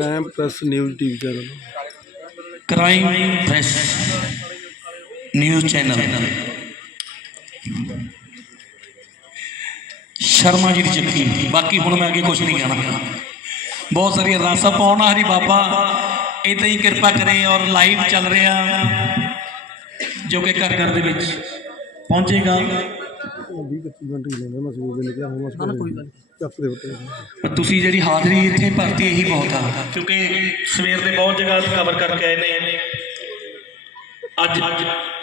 Crime press news TV channel crime press news channel Sharma ji ਦੀ ਚੱਕੀ। ਬਾਕੀ ਹੁਣ ਮੈਂ ਅੱਗੇ ਕੁਝ ਨਹੀਂ ਕਹਿਣਾ। ਬਹੁਤ ਸਾਰੀਆਂ ਰਾਸਾਂ ਪਾਉਣ ਹਰੀ ਬਾਬਾ। ਇਦਾਂ ਹੀ ਕਿਰਪਾ ਕਰੇ ਔਰ ਲਾਈਵ ਚੱਲ ਰਿਹਾ। ਜੋ ਕਿ ਘਰ ਘਰ ਦੇ ਵਿੱਚ ਪਹੁੰਚੇਗਾ। 20 25 ਮਿੰਟ ਹੀ ਲੈਣੇ ਮੈਂ ਸਵੇਰ ਦੇ ਨਿਕਲਿਆ ਹੁਣ ਮੈਂ ਤੁਸੀਂ ਜਿਹੜੀ ਹਾਜ਼ਰੀ ਇੱਥੇ ਭਰਤੀ ਇਹੀ ਬਹੁਤ ਆ। ਕਿਉਂਕਿ ਸਵੇਰ ਦੇ ਬਹੁਤ ਜਗ੍ਹਾ ਕਵਰ ਕਰਕੇ ਆਏ ਨੇ। ਅੱਜ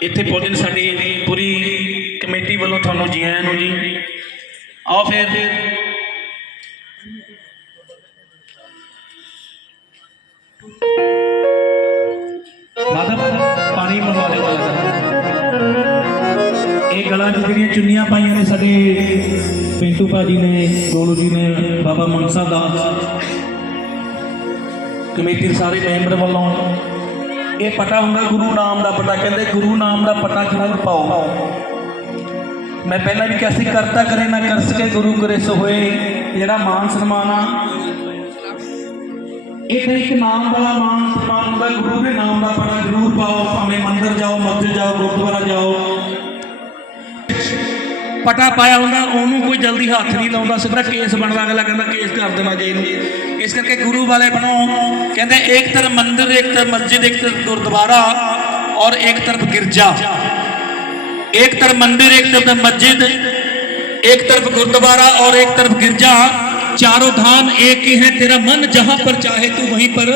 ਇੱਥੇ ਪਹੁੰਚੇ ਨੇ ਸਾਡੀ ਪੂਰੀ ਕਮੇਟੀ ਵੱਲੋਂ ਤੁਹਾਨੂੰ ਜੀ ਆਇਆਂ ਨੂੰ ਜੀ। ਆਓ ਫਿਰ। ਮਾਤਾ ਪਾਣੀ ਮੰਗਵਾ ਲੈ ਇਹ ਗਲਾਂ ਜਿਹੜੀਆਂ ਚੁੰਨੀਆਂ ਪਾਈਆਂ ਨੇ ਸਾਡੇ ਪਿੰਟੂ ਭਾਜੀ ਨੇ ਗੋਲੂ ਜੀ ਨੇ, ਬਾਬਾ ਮਨਸਾ ਦਾਸ ਕਮੇਟੀ ਦੇ ਸਾਰੇ ਮੈਂਬਰ ਵੱਲੋਂ ਇਹ ਪਤਾ ਹੁੰਦਾ ਗੁਰੂ ਨਾਮ ਦਾ ਪਤਾ ਕਹਿੰਦੇ ਗੁਰੂ ਨਾਮ ਦਾ ਪਤਾ ਜ਼ਰੂਰ ਪਾਓ। ਮੈਂ ਪਹਿਲਾਂ ਵੀ ਕਿਹਾ ਸੀ, ਕਰਤਾ ਕਰੇ ਨਾ ਕਰ ਸਕੇ ਗੁਰੂ ਕਰੇ ਸੋ ਹੋਏ ਜਿਹੜਾ ਮਾਨ ਸਨਮਾਨ ਆ। ਇਹ ਤਾਂ ਇੱਕ ਨਾਮ ਦਾ ਮਾਨ ਸਨਮਾਨ ਹੁੰਦਾ, ਗੁਰੂ ਦੇ ਨਾਮ ਦਾ ਪਤਾ ਜ਼ਰੂਰ ਪਾਓ, ਭਾਵੇਂ ਮੰਦਿਰ ਜਾਓ, ਮਸਜਿਦ ਜਾਓ, ਗੁਰਦੁਆਰਾ ਜਾਓ। ਪਟਾ ਪਾਇਆ ਹੁੰਦਾ ਉਹਨੂੰ ਕੋਈ ਜਲਦੀ ਹੱਥ ਨਹੀਂ ਲਾਉਂਦਾ ਸਿੱਧਾ ਕੇਸ ਬਣਦਾ ਅਗਲਾ ਕਹਿੰਦਾ ਕੇਸ ਕਰ ਦੇਣਾ ਜੇ ਇਹਨੂੰ ਇਸ ਕਰਕੇ ਗੁਰੂ ਵਾਲੇ ਬਣੋ ਕਹਿੰਦੇ ਇੱਕ ਤਰਫ ਮੰਦਿਰ ਇੱਕ ਤਰਫ ਮਸਜਿਦ ਇੱਕ ਤਰਫ ਗੁਰਦੁਆਰਾ ਔਰ ਇੱਕ ਤਰਫ ਗਿਰਜਾ एक तरफ मंदिर एक तरफ मस्जिद एक तरफ गुरुद्वारा और एक तरफ गिरजा चारों धाम एक ही है तेरा मन जहां पर चाहे तू वहीं पर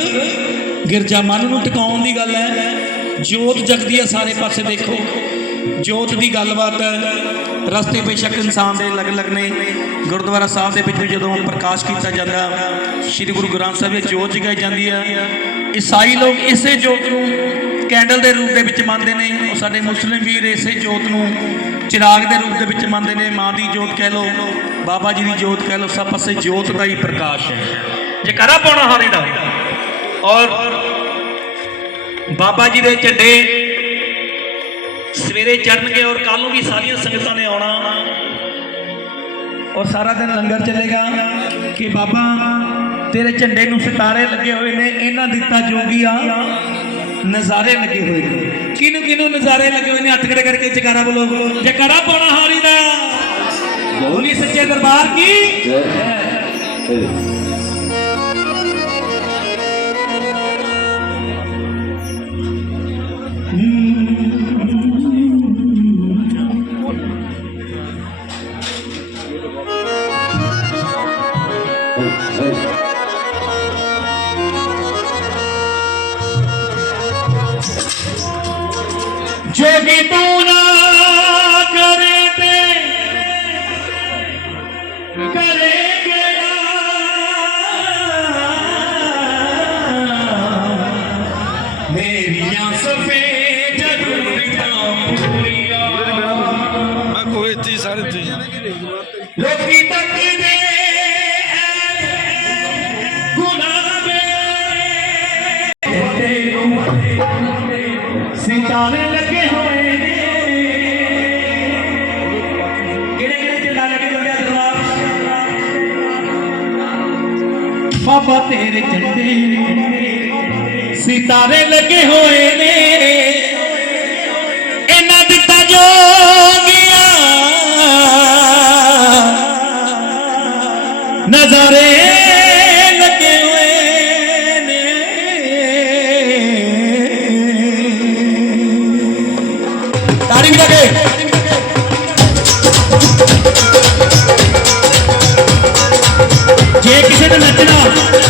ਗਿਰਜਾ ਮਨ ਨੂੰ ਟਿਕਾਉਣ ਦੀ ਗੱਲ ਹੈ ਜੋਤ ਜਗਦੀ ਹੈ ਸਾਰੇ ਪਾਸੇ ਦੇਖੋ ਜੋਤ ਦੀ ਗੱਲਬਾਤ ਹੈ। ਰਸਤੇ ਬੇਸ਼ੱਕ ਇਨਸਾਨ ਦੇ ਅਲੱਗ-ਅਲੱਗ ਨੇ। ਗੁਰਦੁਆਰਾ ਸਾਹਿਬ ਦੇ ਵਿੱਚ ਜਦੋਂ ਪ੍ਰਕਾਸ਼ ਕੀਤਾ ਜਾਂਦਾ, ਸ੍ਰੀ ਗੁਰੂ ਗ੍ਰੰਥ ਸਾਹਿਬ ਦੀ ਜੋਤ ਜਗਾਈ ਜਾਂਦੀ ਹੈ। ਈਸਾਈ ਲੋਕ ਇਸੇ ਜੋਤ ਨੂੰ ਕੈਂਡਲ ਦੇ ਰੂਪ ਦੇ ਵਿੱਚ ਮੰਨਦੇ ਨੇ। ਉਹ ਸਾਡੇ ਮੁਸਲਿਮ ਵੀਰ ਇਸੇ ਜੋਤ ਨੂੰ ਚਿਰਾਗ ਦੇ ਰੂਪ ਦੇ ਵਿੱਚ ਮੰਨਦੇ ਨੇ। ਮਾਂ ਦੀ ਜੋਤ ਕਹਿ ਲਓ, ਬਾਬਾ ਜੀ ਦੀ ਜੋਤ ਕਹਿ ਲਓ, ਸਭ ਪਾਸੇ ਜੋਤ ਦਾ ਹੀ ਪ੍ਰਕਾਸ਼ ਹੈ। ਜੇ ਕਰਾ ਪਾਉਣਾ ਹਾਰੇ ਦਾ ਔਰ ਬਾਬਾ ਜੀ ਦੇ ਝੰਡੇ ਸਵੇਰੇ ਚੜਨਗੇ ਔਰ ਕੱਲ ਨੂੰ ਵੀ ਸਾਰੀਆਂ ਸੰਗਤਾਂ ਨੇ ਆਉਣਾ। ਔਰ ਸਾਰਾ ਦਿਨ ਲੰਗਰ ਚੱਲੇਗਾ ਕਿ ਬਾਬਾ ਤੇਰੇ ਝੰਡੇ ਨੂੰ ਸਿਤਾਰੇ ਲੱਗੇ ਹੋਏ ਨੇ ਇਹਨਾਂ ਦਿੱਤਾ ਜੋਗੀਆ ਨਜ਼ਾਰੇ ਲੱਗੇ ਹੋਏ ਨੇ। ਕਿਹਨੂੰ ਕਿਹਨੂੰ ਨਜ਼ਾਰੇ ਲੱਗੇ ਹੋਏ ਨੇ? ਹੱਥ ਖੜੇ ਕਰਕੇ ਜਕਾਰਾ ਬੋਲੋ। ਜਕਾਰਾ ਪਾਉਣਾ ਹਾਰੀ ਦਾ ਬੋਲੀ ਸੱਚੇ ਦਰਬਾਰ ਕੀ? जोगी ਸਿਤਾਰੇ ਲੱਗੇ ਹੋਏ ਨੇ ਕਿਹੜੇ ਕਿਹੜੇ ਜੇ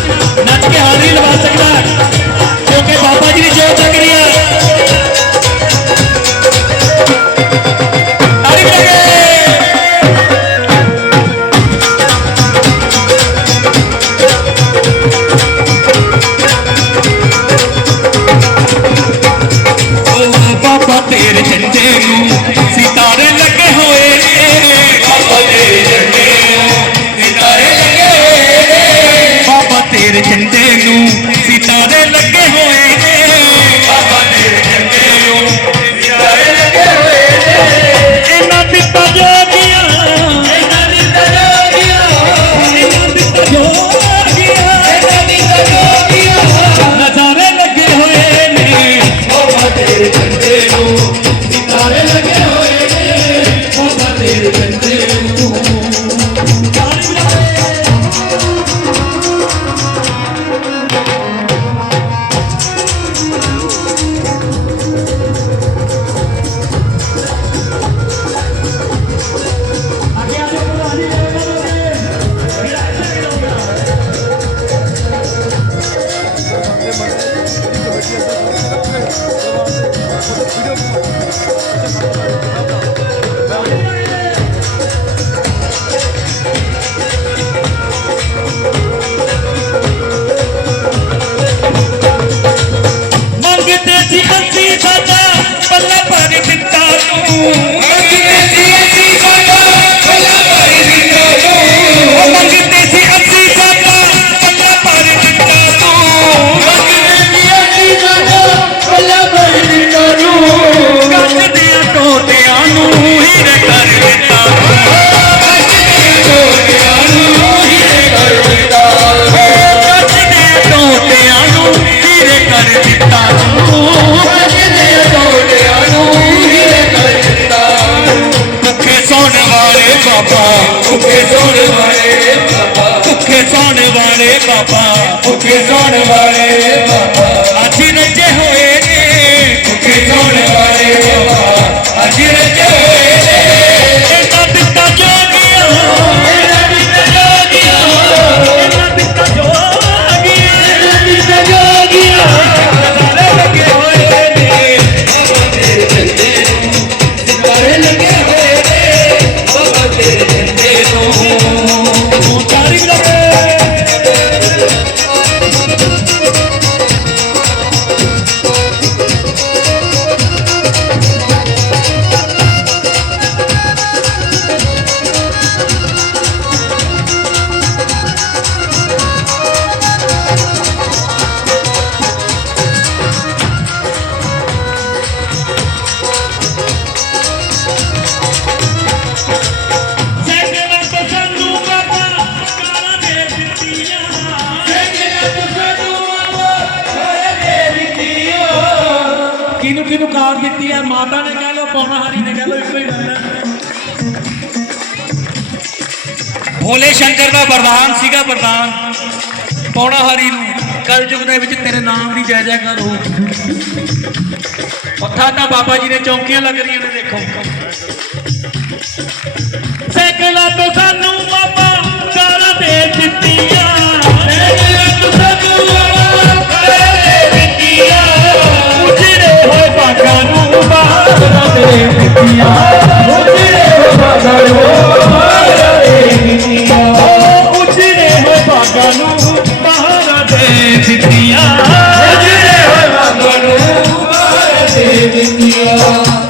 ਭੁੱਖੇ ਸੌਣ ਵਾਲੇ ਬਾਬਾ। ਭੁੱਖੇ ਸੌਣ ਵਾਲੇ ਬਾਬਾ। ਭੋਲੇ ਸ਼ੰਕਰ ਦਾ ਵਰਦਾਨ ਸੀਗਾ ਵਰਦਾਨ। ਪੌਣਾਹਾਰੀ ਨੂੰ ਕਲਯੁਗ ਦੇ ਵਿੱਚ ਤੇਰੇ ਨਾਮ ਦੀ ਜੈ ਜੈਕਾਰ ਹੋ ਪੱਥਾ ਤਾਂ ਬਾਬਾ ਜੀ ਨੇ ਚੌਂਕੀਆਂ ਲੱਗ ਰਹੀਆਂ ਨੇ, ਦੇਖੋ। ਸੈਕਲਾ ਤੋਂ ਸਾਨੂੰ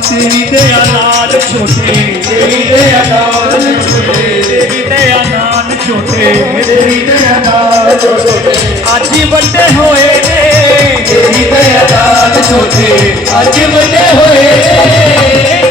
ਤੇਰੀ ਦਇਆ ਨਾਲ ਛੋਟੇ, ਤੇਰੀ ਦਇਆ ਨਾਲ ਛੋਟੇ, ਤੇਰੀ ਦਇਆ ਨਾਲ ਛੋਟੇ। ਤੇਰੀ ਦਇਆ ਨਾਲ ਛੋਟੇ। ਅੱਜ ਵੱਡੇ ਹੋਏ ਨੇ, ਤੇਰੀ ਦਇਆ ਨਾਲ ਛੋਟੇ। ਅੱਜ ਵੱਡੇ ਹੋਏ ਨੇ।